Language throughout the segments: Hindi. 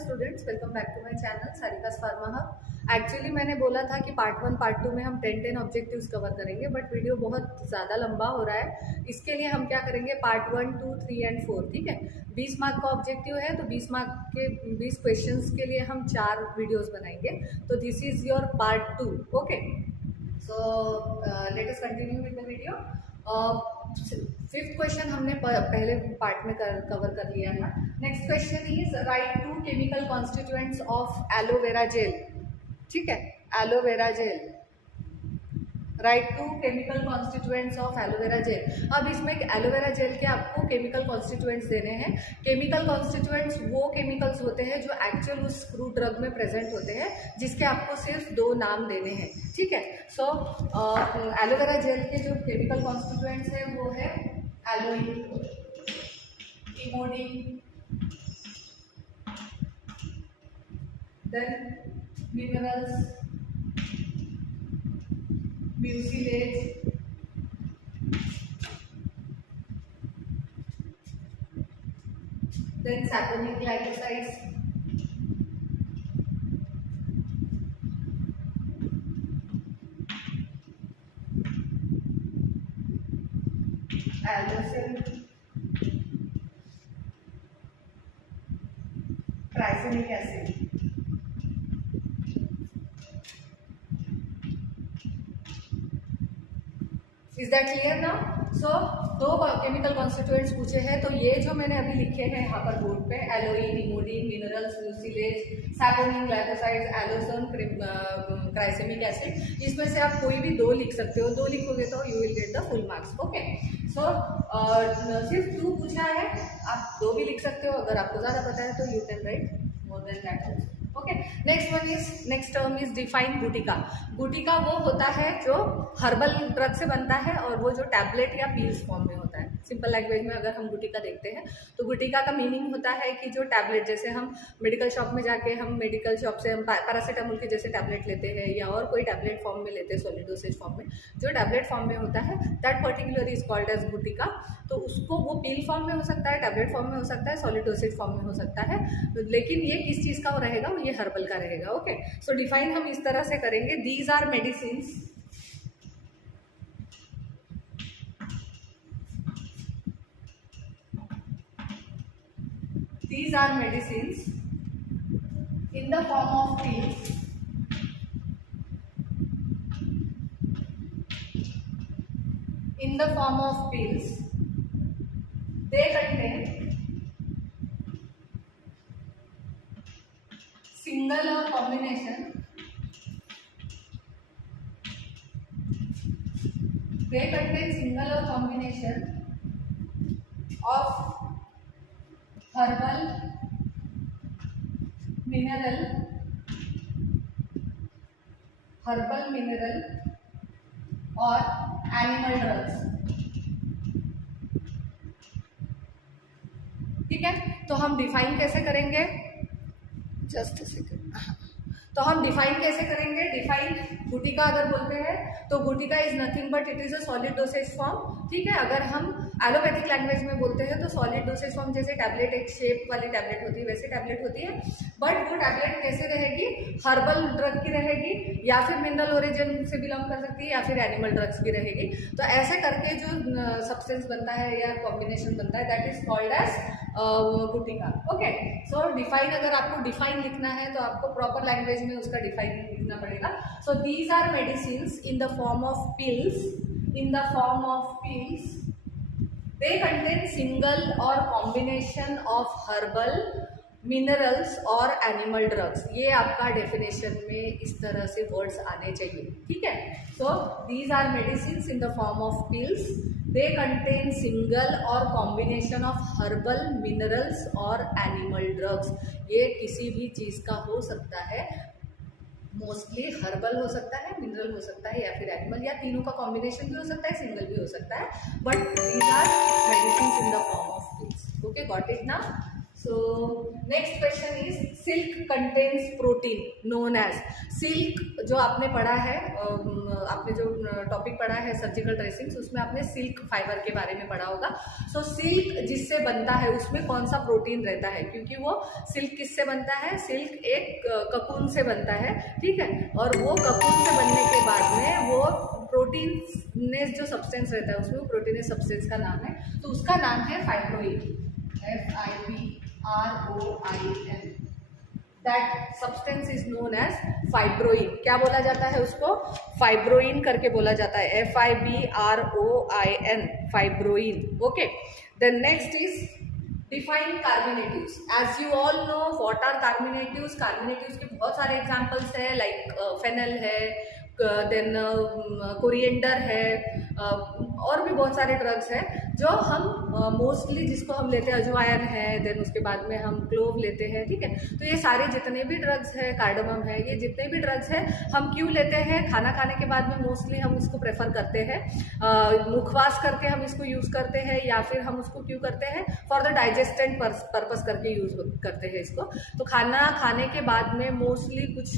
Students, welcome back to my channel Sarika's pharma hub. Actually मैंने बोला था कि पार्ट 1 पार्ट 2 में हम 10 ऑब्जेक्टिव्स कवर करेंगे, बट वीडियो बहुत ज़्यादा लंबा हो रहा है। इसके लिए हम क्या करेंगे, पार्ट 1, 2, 3 एंड 4, ठीक है। 20 मार्क का ऑब्जेक्टिव है, तो 20 मार्क के 20 क्वेश्चंस के लिए हम 4 वीडियोस बनाएंगे। तो this is your part 2, okay. So let us continue with the video. 5th question हमने पहले पार्ट में कवर कर लिया था। Next question is right 2 chemical constituents of aloe vera jail, ठीक है। Aloe vera gel, right 2 chemical constituents of aloe vera jail. अब इसमें एलोवेरा जेल के आपको केमिकल कॉन्स्टिट्यूएंट्स देने हैं। केमिकल कॉन्स्टिट्यूएंट्स वो केमिकल्स होते हैं जो एक्चुअल उस फ्रूट ड्रग में प्रेजेंट होते हैं, जिसके आपको सिर्फ 2 नाम देने हैं, ठीक है। सो एलोवेरा जेल के जो केमिकल कॉन्स्टिट्यूएंट्स हैं वो है aloin, emodin, then minerals, mucilage, then saponic glycosides, allosin, tricinic acid. Is that clear now? So 2 chemical constituents पूछे हैं, तो ये जो मैंने अभी लिखे हैं यहाँ पर बोर्ड पे, aloin, emodin, minerals, mucilage, saponin, glycosides, aloesin, ट्राइसेमिक एसिड, इसमें से आप कोई भी 2 लिख सकते हो। 2 लिखोगे तो you will get the full marks, okay. So सिर्फ 2 पूछा है, आप 2 भी लिख सकते हो। अगर आपको ज़्यादा पता है तो you can write more than that also, okay. Next term is define gutika. Gutika वो होता है जो हर्बल ड्रग से बनता है और वो जो टैबलेट या पील्स फॉर्म में होता है। सिंपल लैंग्वेज में अगर हम गुटिका देखते हैं तो गुटिका का मीनिंग होता है कि जो टैबलेट, जैसे हम मेडिकल शॉप में जाके हम मेडिकल शॉप से हम पैरासीटामोल के जैसे टैबलेट लेते हैं या और कोई टैबलेट फॉर्म में लेते हैं, सॉलिड डोसेज फॉर्म में, जो टैबलेट फॉर्म में होता है that particular is called as gutika. तो उसको वो पील फॉर्म में हो सकता है, टैबलेट फॉर्म में हो सकता है, सॉलिड डोसेज फॉर्म में हो सकता है, लेकिन ये किस चीज़ का रहेगा, ये हर्बल का रहेगा, ओके। सो डिफाइन हम इस तरह से करेंगे, these are medicines, these are medicines in the form of pills, in the form of pills. They contain single or combination, they contain single or combination of herbal, mineral और एनिमल ड्रग्स, ठीक है। तो हम डिफाइन कैसे करेंगे, जस्ट अ सेकेंड। तो हम डिफाइन कैसे करेंगे, डिफाइन गुटिका अगर बोलते हैं तो gutika is nothing but it is a solid dosage form, ठीक है। अगर हम एलोपैथिक लैंग्वेज में बोलते हैं तो सॉलिड डोसेज फॉर्म, जैसे टैबलेट एक शेप वाली टैबलेट होती है वैसे टैबलेट होती है, बट वो टैबलेट कैसे रहेगी, हर्बल ड्रग की रहेगी, या फिर मिनरल ओरिजिन से बिलोंग कर सकती है, या फिर एनिमल ड्रग्स की रहेगी। तो ऐसे करके जो सब्सटेंस बनता है या कॉम्बिनेशन बनता है that is called as gutika, okay. So define, अगर आपको डिफाइन लिखना है तो आपको प्रॉपर लैंग्वेज में उसका डिफाइन लिखना पड़ेगा। So these are medicines in the form of pills, in the form of pills, they contain single or combination of herbal, minerals और animal drugs। ये आपका डेफिनेशन में इस तरह से वर्ड्स आने चाहिए, ठीक है। सो these are medicines in the form of pills, they contain single और combination of herbal, minerals और animal drugs। ये किसी भी चीज़ का हो सकता है, मोस्टली हर्बल हो सकता है, मिनरल हो सकता है, या फिर एनिमल, या तीनों का कॉम्बिनेशन भी हो सकता है, सिंगल भी हो सकता है, but these are medicines in the form of pills, okay. Got it ना? So next question is silk contains protein known as silk. जो आपने पढ़ा है, आपने जो टॉपिक पढ़ा है सर्जिकल ड्रेसिंग्स, उसमें आपने सिल्क फाइबर के बारे में पढ़ा होगा। सो सिल्क जिससे बनता है उसमें कौन सा प्रोटीन रहता है, क्योंकि वो सिल्क किससे बनता है, सिल्क एक ककून से बनता है, ठीक है। और वो ककून से बनने के बाद में वो प्रोटीनेस जो सब्सटेंस रहता है उसमें वो प्रोटीनेस सब्सटेंस का नाम है, तो उसका नाम है fibroin, FIBROIN। That substance is known as fibroin. क्या बोला जाता है उसको, फाइब्रोइन करके बोला जाता है, FIBROIN, fibroin. Okay, then next is define carminatives. As you all know what are carminatives. Carminatives के बहुत सारे एग्जांपल्स है, लाइक फेनल है, देन कोरिएंडर है, और भी बहुत सारे ड्रग्स हैं जो हम मोस्टली जिसको हम लेते हैं, अजवाइन है, देन उसके बाद में हम क्लोव लेते हैं, ठीक है। तो ये सारे जितने भी ड्रग्स है, कार्डमम है, ये जितने भी ड्रग्स हैं हम क्यों लेते हैं, खाना खाने के बाद में मोस्टली हम उसको प्रेफर करते हैं, मुखवास करके हम इसको यूज़ करते हैं, या फिर हम उसको क्यों करते हैं, फॉर द डाइजेस्टेंट पर्पस करके यूज़ करते हैं इसको। तो खाना खाने के बाद में मोस्टली कुछ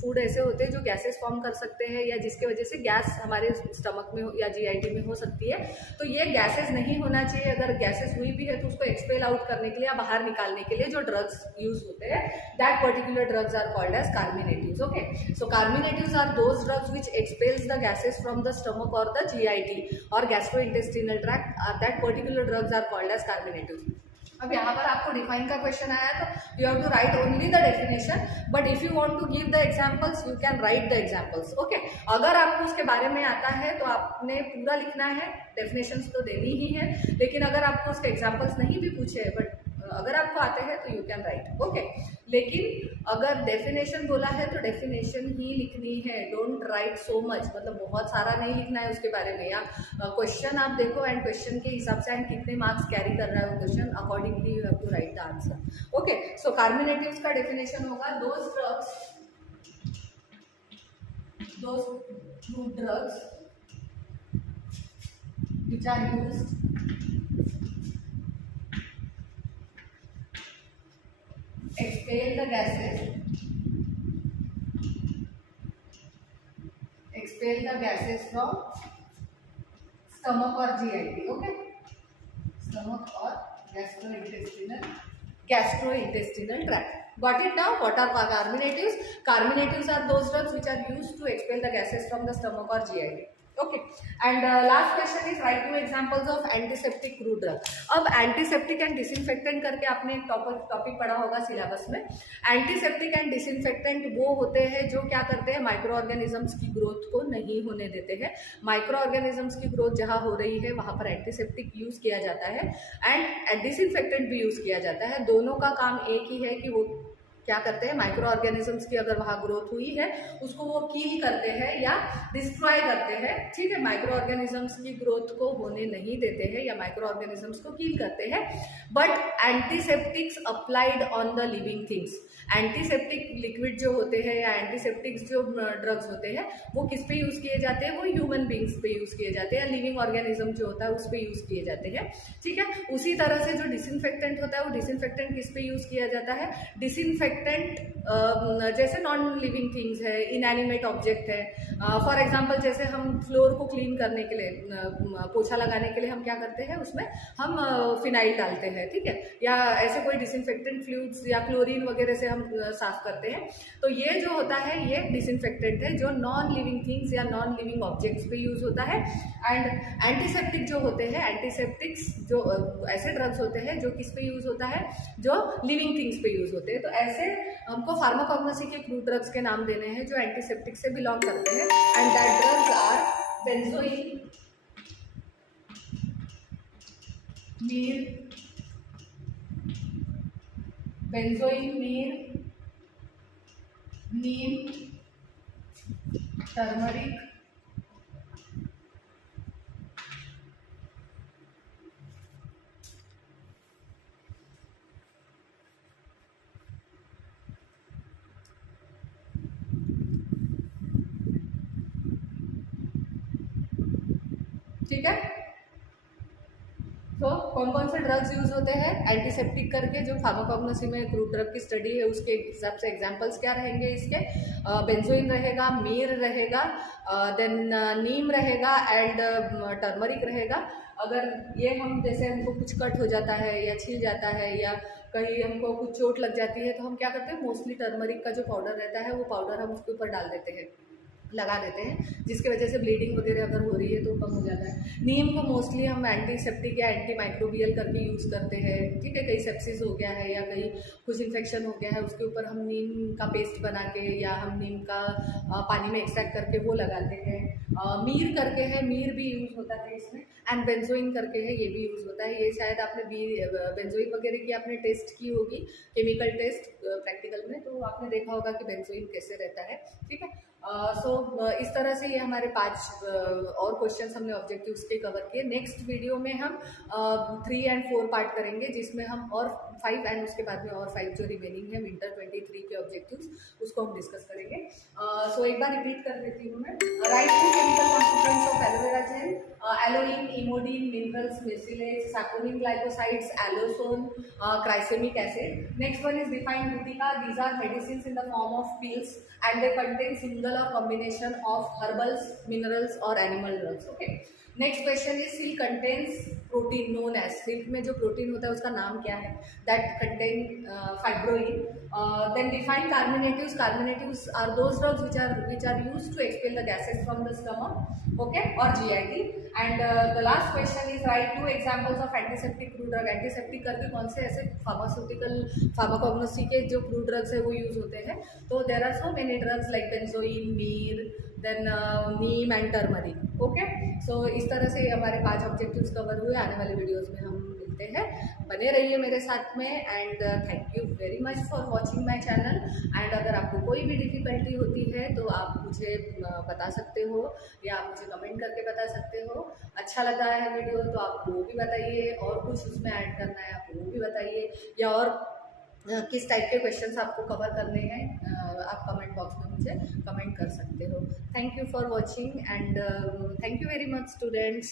फूड ऐसे होते हैं जो गैसेस फॉर्म कर सकते हैं, या जिसके वजह से गैस हमारे स्टमक में या GIT में हो सकती है। तो ये गैसेस नहीं होना चाहिए। अगर गैसेस हुई भी है तो उसको एक्सपेल आउट करने के लिए या बाहर निकालने के लिए जो ड्रग्स यूज होते हैं, that particular drugs are called as carminatives. Okay, so carminatives are those drugs which expels the gases from the stomach और द GIT और gastrointestinal tract, that particular drugs are called as carminatives. अब यहाँ पर आपको डिफाइन का क्वेश्चन आया तो you have to write only the definition, but if you want to give the examples you can write the examples. Okay, अगर आपको उसके बारे में आता है तो आपने पूरा लिखना है, डेफिनेशंस तो देनी ही है, लेकिन अगर आपको उसके एग्जांपल्स नहीं भी पूछे, बट अगर आपको आते हैं तो यू कैन राइट। ओके, लेकिन अगर डेफिनेशन बोला है तो डेफिनेशन ही लिखनी है, डोंट राइट सो मच, मतलब बहुत सारा नहीं लिखना है उसके बारे में। या क्वेश्चन आप देखो एंड क्वेश्चन के हिसाब से एंड कितने मार्क्स कैरी कर रहा है वो question, accordingly you have to write the answer. Okay, so carminatives का डेफिनेशन होगा those drugs which are used expel the gases from stomach or GIT. Okay, stomach or gastrointestinal tract. Got it now? What are carminatives? Carminatives are those drugs which are used to expel the gases from the stomach or GIT. Okay, and last question is right to examples of antiseptic crude drug. अब एंटीसेप्टिक एंड डिसइंफेक्टेंट करके आपने एक टॉपिक पढ़ा होगा सिलेबस में। एंटीसेप्टिक एंड डिसइंफेक्टेंट वो होते हैं जो क्या करते हैं, माइक्रो ऑर्गेनिजम्स की ग्रोथ को नहीं होने देते हैं। माइक्रो ऑर्गेनिजम्स की ग्रोथ जहाँ हो रही है वहाँ पर एंटीसेप्टिक यूज किया जाता है एंड डिसइंफेक्टेंट भी यूज किया जाता है। दोनों का काम एक ही है कि वो क्या करते हैं, माइक्रो ऑर्गेनिजम्स की अगर वहाँ ग्रोथ हुई है उसको वो कील करते हैं या डिस्ट्रॉय करते हैं, ठीक है। माइक्रो ऑर्गेनिजम्स की ग्रोथ को होने नहीं देते हैं या माइक्रो ऑर्गेनिजम्स को कील करते हैं। But antiseptics applied on the living things, antiseptic liquid जो होते हैं या एंटीसेप्टिक्स जो ड्रग्स होते हैं वो किस पे यूज़ किए जाते हैं, वो ह्यूमन बींग्स पे यूज़ किए जाते हैं या लिविंग ऑर्गेनिज्म जो होता है उस पे यूज़ किए जाते हैं, ठीक है। उसी तरह से जो डिसइंफेक्टेंट होता है वो डिसइंफेक्टेंट किस पे यूज़ किया जाता है, डिसइंफेक्टेंट जैसे नॉन लिविंग थिंग्स है, इनएनिमेट ऑब्जेक्ट है। फॉर एग्जांपल जैसे हम फ्लोर को क्लीन करने के लिए, पोछा लगाने के लिए हम क्या करते हैं, उसमें हम फिनाइल डालते हैं, ठीक है, या ऐसे कोई डिसइंफेक्टेंट फ्लूइड्स या क्लोरीन वगैरह से हम साफ करते हैं। तो ये जो होता है ये डिसइंफेक्टेंट है जो नॉन लिविंग थिंग्स या नॉन लिविंग ऑब्जेक्ट्स पे यूज होता है। एंड एंटीसेप्टिक जो होते हैं, एंटीसेप्टिक्स जो ऐसे ड्रग्स होते हैं जो किस पे यूज होता है, जो लिविंग थिंग्स पे यूज होते हैं। तो ऐसे हमको फार्माकोग्नोसी के क्रूड ड्रग्स के नाम देने हैं जो एंटीसेप्टिक से बिलोंग करते हैं, and that drugs are benzoin, neem, turmeric, ठीक है। तो कौन कौन से ड्रग्स यूज होते हैं एंटीसेप्टिक करके, जो फार्माकोग्नोसी में क्रूड ड्रग की स्टडी है उसके हिसाब से एग्जांपल्स क्या रहेंगे इसके, बेंजोइन रहेगा, मीर रहेगा, देन नीम रहेगा एंड टर्मरिक रहेगा। अगर ये हम जैसे हमको कुछ कट हो जाता है या छिल जाता है या कहीं हमको कुछ चोट लग जाती है तो हम क्या करते हैं, मोस्टली टर्मरिक का जो पाउडर रहता है वो पाउडर हम उसके ऊपर डाल देते हैं, लगा देते हैं, जिसकी वजह से ब्लीडिंग वगैरह अगर हो रही है तो कम हो जाता है। नीम को मोस्टली हम एंटीसेप्टिक या एंटी माइक्रोबियल करके यूज़ करते हैं, ठीक है। कहीं सेप्सिस हो गया है या कहीं कुछ इन्फेक्शन हो गया है उसके ऊपर हम नीम का पेस्ट बना के या हम नीम का पानी में एक्सट्रैक्ट करके वो लगाते हैं। मीर करके है, मीर भी यूज़ होता है इसमें, एंड बेंजोइन करके है, ये भी यूज़ होता है। ये शायद आपने बेंजोइन वगैरह की आपने टेस्ट की होगी, केमिकल टेस्ट प्रैक्टिकल में, तो आपने देखा होगा कि बेंजोइन कैसे रहता है, ठीक है। इस तरह से ये हमारे 5 और क्वेश्चंस हमने ऑब्जेक्टिव्स के कवर किए। नेक्स्ट वीडियो में हम 3 एंड 4 पार्ट करेंगे, जिसमें हम और 5 एंड उसके बाद में और 5 जो रिमेनिंग है विंटर 23 के ऑब्जेक्टिव्स उसको हम डिस्कस करेंगे। एक बार रिपीट कर देती हूँ मैं। Write two chemical constituents of aloe vera gel, aloin, emodin, minerals, mucilage, saponin glycosides, aloesin, क्राइसेमिक acid. Next one is defined gutika, these are medicines in the form of pills and they contain single or combination of herbals, minerals or animal drugs. Okay. Next question is silk contains protein known as, silk में जो प्रोटीन होता है उसका नाम क्या है, that contain fibroin. Then define carminatives, carminatives are those drugs which are used to expel the gases from the stomach, okay, or GIT. And the last question is write 2 examples of antiseptic crude drug. Antiseptic करके कौन से ऐसे फार्मास्यूटिकल फार्माकोग्नोसी के जो क्रूड ड्रग्स है वो यूज होते हैं, तो there are so many drugs like benzoin, myrrh, then neem and turmeric. Okay, so इस तरह से हमारे 5 ऑब्जेक्टिव्स कवर हुए। आने वाले वीडियोस में हम मिलते हैं, बने रहिए मेरे साथ में। And thank you very much for watching my channel. And अगर आपको कोई भी डिफ़िकल्टी होती है तो आप मुझे बता सकते हो या आप मुझे कमेंट करके बता सकते हो। अच्छा लगा है वीडियो तो आप वो भी बताइए, और कुछ उसमें ऐड करना है आप वो भी बताइए, या और किस टाइप के क्वेश्चंस आपको कवर करने हैं आप कमेंट बॉक्स में मुझे कमेंट कर सकते हो। Thank you for watching and thank you very much students.